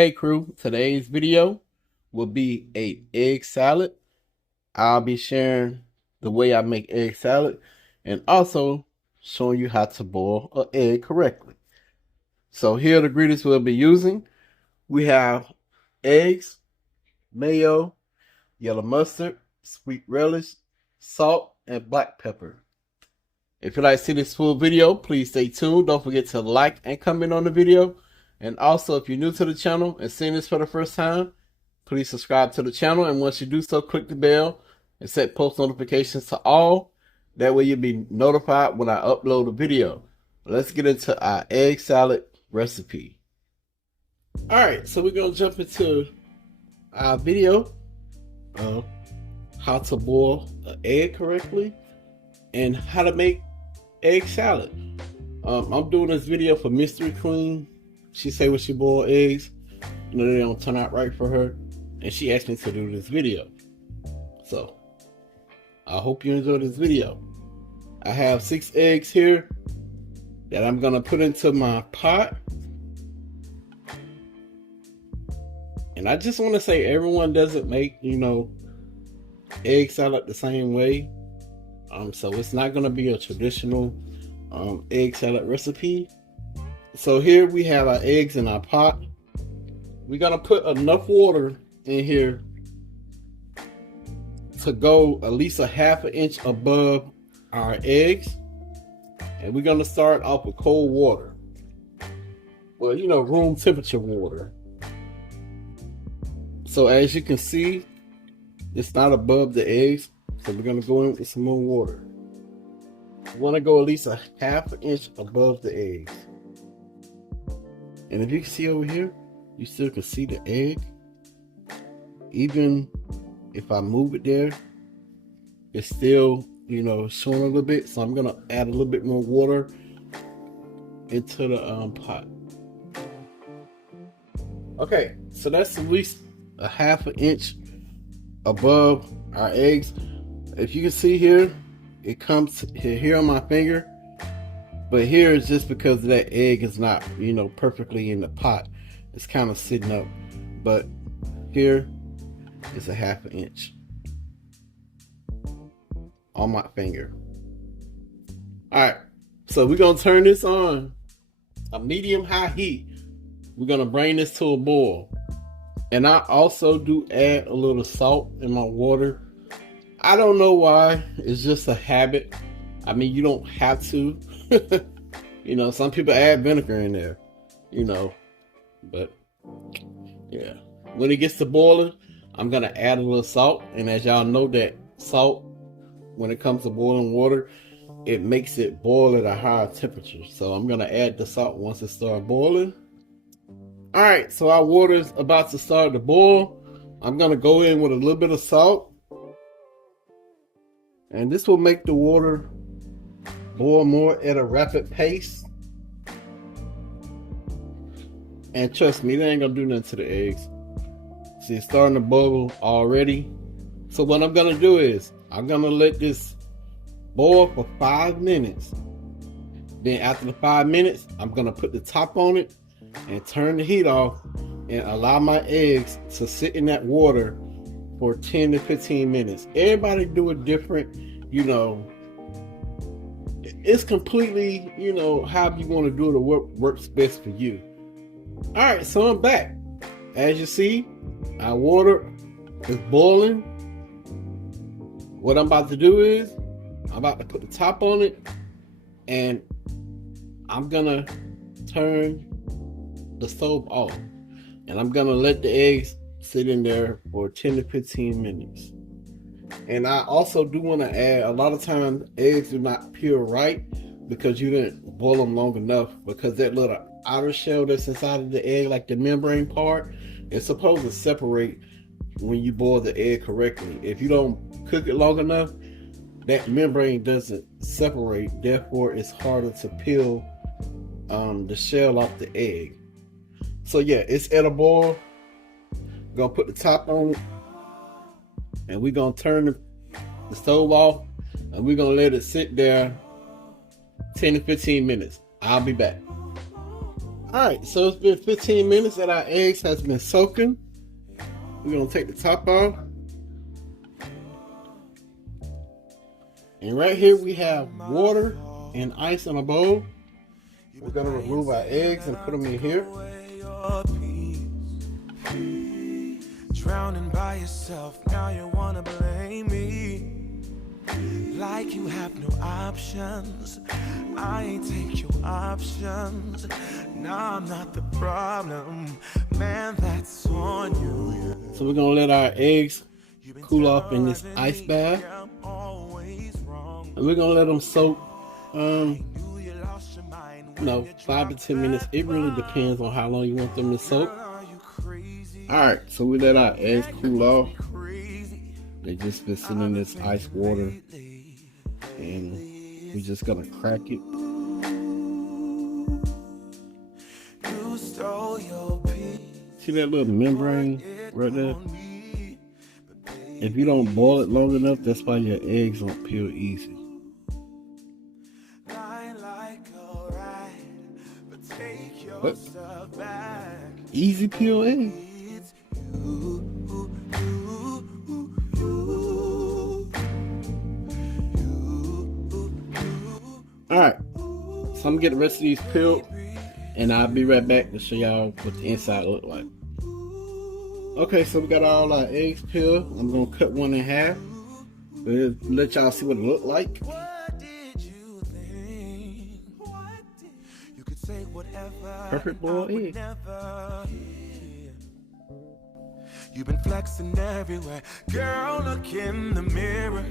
Hey crew, today's video will be a egg salad. I'll be sharing the way I make egg salad and also showing you how to boil an egg correctly. So here are the ingredients we'll be using. We have eggs, mayo, yellow mustard, sweet relish, salt, and black pepper. If you'd like to see this full video, please stay tuned. Don't forget to like and comment on the video. And also, if you're new to the channel and seeing this for the first time, please subscribe to the channel. And once you do so, click the bell and set post notifications to all. That way you'll be notified when I upload a video. Let's get into our egg salad recipe. All right, so we're going to jump into our video of how to boil an egg correctly and how to make egg salad. I'm doing this video for Mystery Queen. She say when she boil eggs, they don't turn out right for her, and she asked me to do this video. So I hope you enjoy this video. I have 6 eggs here that I'm gonna put into my pot, and I just want to say everyone doesn't make egg salad the same way. So it's not gonna be a traditional egg salad recipe. So here we have our eggs in our pot. We're gonna put enough water in here to go at least a ½ inch above our eggs. And we're gonna start off with cold water. Well, room temperature water. So as you can see, it's not above the eggs. So we're gonna go in with some more water. We wanna go at least a ½ inch above the eggs. And if you can see over here, you still can see the egg. Even if I move it there, it's still, showing a little bit. So I'm gonna add a little bit more water into the pot. Okay, so that's at least a ½ inch above our eggs. If you can see here, it comes here on my finger. But here is just because that egg is not, perfectly in the pot. It's kind of sitting up. But here is a ½ inch on my finger. All right, so we're gonna turn this on a medium-high heat. We're gonna bring this to a boil. And I also do add a little salt in my water. I don't know why. It's just a habit. I mean, you don't have to. Some people add vinegar in there, but yeah. When it gets to boiling, I'm gonna add a little salt. And as y'all know, that salt, when it comes to boiling water, it makes it boil at a higher temperature. So I'm gonna add the salt once it starts boiling. All right, so our water is about to start to boil. I'm gonna go in with a little bit of salt, and this will make the water boil more at a rapid pace. And trust me, they ain't gonna do nothing to the eggs. See, it's starting to bubble already. So what I'm gonna do is, I'm gonna let this boil for 5 minutes. Then after the 5 minutes, I'm gonna put the top on it and turn the heat off and allow my eggs to sit in that water for 10 to 15 minutes. Everybody do it different, It's completely, how you want to do it or what works best for you. All right, so I'm back. As you see, our water is boiling. What I'm about to do is, I'm about to put the top on it, and I'm gonna turn the stove off. And I'm gonna let the eggs sit in there for 10 to 15 minutes. And I also do want to add, a lot of times eggs do not pure right because you didn't boil them long enough, because that little outer shell that's inside of the egg, like the membrane part, it's supposed to separate when you boil the egg correctly. If you don't cook it long enough, that membrane doesn't separate, therefore it's harder to peel the shell off the egg. So yeah, it's at a boil. Gonna put the top on it, and we're gonna turn the stove off, and we're gonna let it sit there 10 to 15 minutes. I'll be back. Alright, so it's been 15 minutes that our eggs has been soaking. We're gonna take the top off. And right here we have water and ice in a bowl. We're gonna remove our eggs and put them in here. Drowning by yourself, now you wanna blame me. Like you have no options. I ain't take your options. Now I'm not the problem. Man, that's on you. So we're gonna let our eggs cool off in this ice bath. And we're gonna let them soak 5 to 10 minutes. It really depends on how long you want them to soak. Alright, so we let our eggs cool off. They just been sitting in this ice water. And we're just gonna crack it. See that little membrane right there? If you don't boil it long enough, that's why your eggs don't peel easy. What? Easy peel egg? Alright, so I'm gonna get the rest of these peeled and I'll be right back to show y'all what the inside look like. Okay, so we got all our eggs peeled. I'm gonna cut one in half. Let y'all see what it look like. Perfect boiled egg. You've been flexing everywhere. Girl, look in the mirror.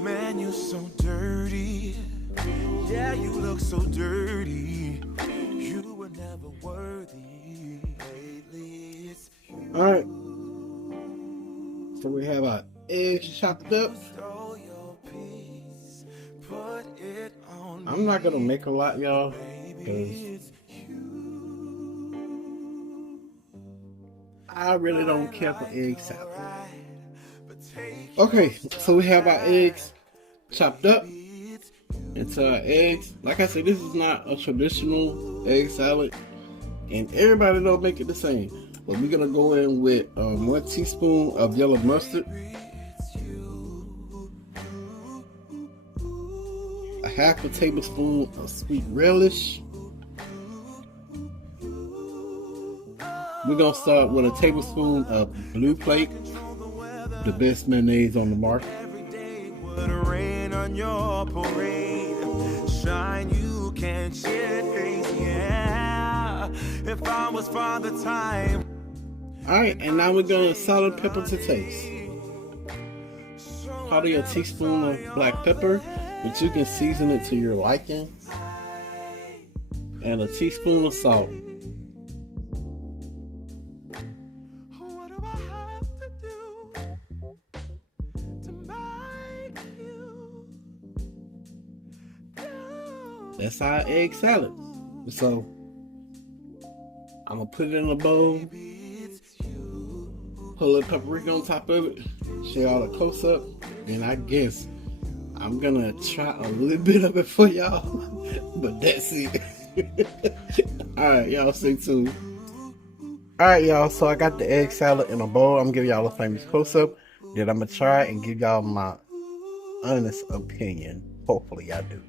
Man, you so dirty. Yeah, you look so dirty. You were never worthy. Lately it's Alright. So we have our eggs chopped up. I'm not gonna make a lot, y'all, because I really don't care for egg salad. Okay, so we have our eggs chopped up into our eggs. Like I said, this is not a traditional egg salad, and everybody don't make it the same. But we're gonna go in with 1 teaspoon of yellow mustard, a half a tablespoon of sweet relish. We're gonna start with a tablespoon of Blue Plate, the best mayonnaise on the market. every day would rain on your parade. Shine, you can't share face, yeah. If I was Father Time. Alright, and now we're gonna salt and pepper to taste. Probably a teaspoon of black pepper, but you can season it to your liking. And a teaspoon of salt. What do I have to do to make you go? That's our egg salad. So I'm gonna put it in a bowl, put a little paprika on top of it, show y'all a close up, and I guess I'm gonna try a little bit of it for y'all, but that's it. Alright, y'all, stay tuned. Alright, y'all, so I got the egg salad in a bowl. I'm gonna give y'all a famous close up. Then I'm gonna try and give y'all my honest opinion. Hopefully, I do.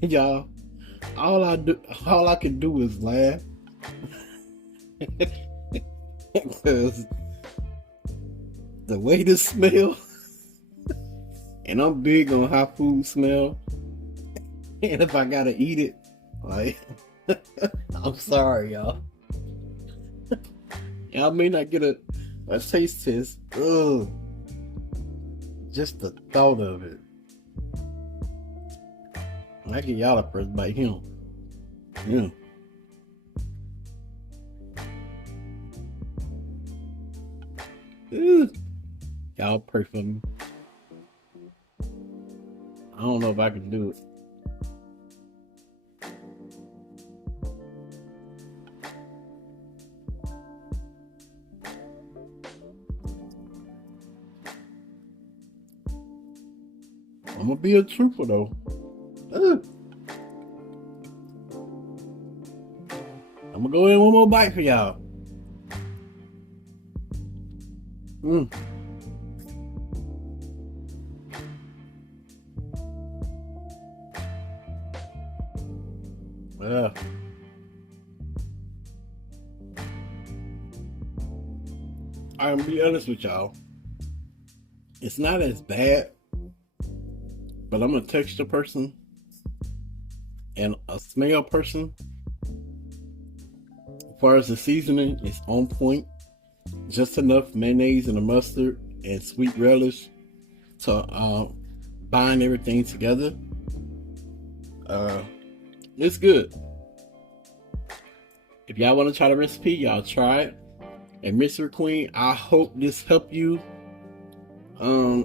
Y'all, all I can do is laugh. Because the way this smell, and I'm big on how food smell, and if I gotta eat it, like, I'm sorry, y'all. Y'all may not get a taste test. Ugh. Just the thought of it. I give y'all a first bite here. Yeah. Ooh. Y'all pray for me. I don't know if I can do it. I'm gonna be a trooper though. I'm gonna go in one more bite for y'all. Yeah. I'm gonna be honest with y'all. It's not as bad, but I'm a texture person and a smell person. As far as the seasoning, it's on point. Just enough mayonnaise and a mustard and sweet relish to bind everything together. It's good. If y'all want to try the recipe, y'all try it. And Mr. Queen, I hope this helped you as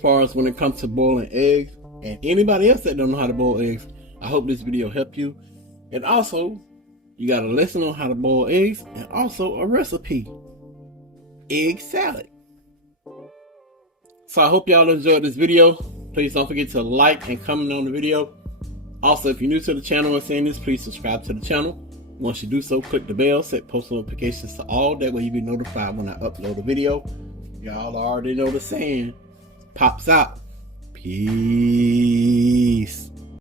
far as when it comes to boiling eggs. And anybody else that don't know how to boil eggs, I hope this video helped you. And also, you got a lesson on how to boil eggs and also a recipe. Egg salad. So I hope y'all enjoyed this video. Please don't forget to like and comment on the video. Also, if you're new to the channel and seeing this, please subscribe to the channel. Once you do so, click the bell, set post notifications to all. That way you'll be notified when I upload a video. Y'all already know the saying. Pops out. Peace.